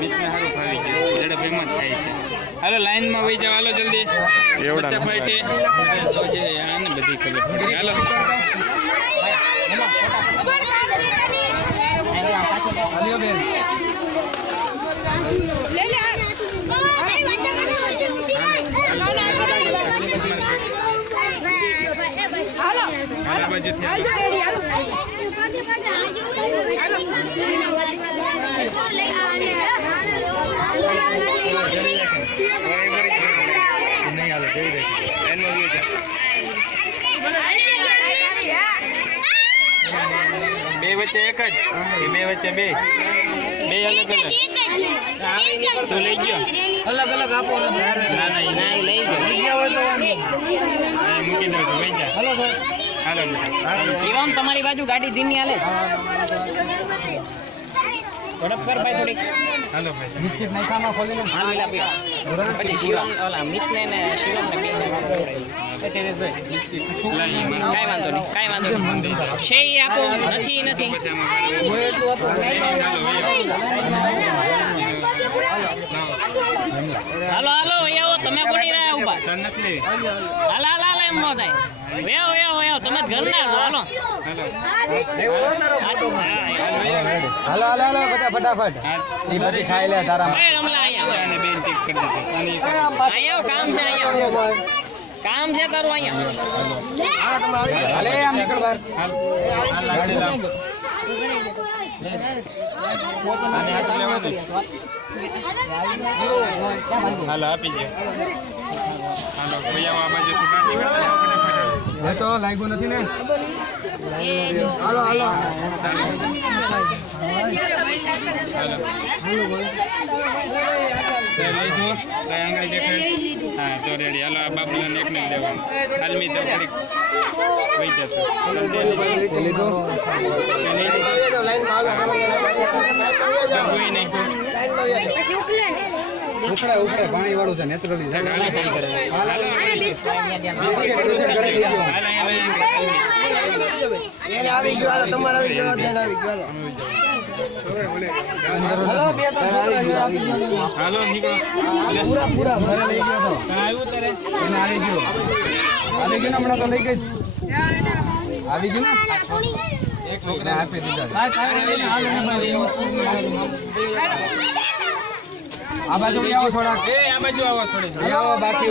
મિતને સારું ફાવી ગયું ઝડપ એમ જ થાય છે હાલો લાઈનમાં વહી જાવ હાલો જલ્દી બચ્ચા પાર્ટી તો જે આને બધી ખબર પડે હાલો બે વચ્ચે એક જ બે વચ્ચે બે અલગ અલગ તો લઈ ગયો અલગ અલગ આપો ના ના લઈ ગયો મૂકી દઉં તો લઈ જા હાલો હાલો શિવમ તમારી બાજુ ગાડી ધીમી હાલે ઝડપ કર ભાઈ થોડી હાલો ભાઈ બિસ્કિટ નાખામાં ખોલી લો હા મિલા પી પછી શિવમ ઓલા મિતને ને શિવમ ને બેને બિસ્કિટ કાઈ વાંધો નહીં છે ઈ આપો નથી હાલો હાલો આવો તમે બોલી રહ્યા ઉભા હાલ એમ ન થાય વેવ તમે ઘરના છો હાલો હાલો બધા ફટાફટ એ પછી ખાઈ લે તારા કામ છે કામ છે કરું હાલો આપી દે હાલો ભૈયા આ બાજુ તો લાગ્યું નથી ને હાલો હા તો રેડી હાલો આ બાબલાને એકને દેવાનું હાલમી તો થોડીક વહી જશે ઉખડે પાણી વાળું છે નેચરલી આવી ગયો તમારે આવી ગયો હાલો નીકળો પૂરા ભરે લઈ ગયો તો આવ્યું તારે આવી ગયો ને હમણાં તો લઈ ગઈ આવી ગયું ને એક છોકરા આપી દીધા આ બાજુ આવો થોડા આ બાજુ આવો થોડી આવો બાકી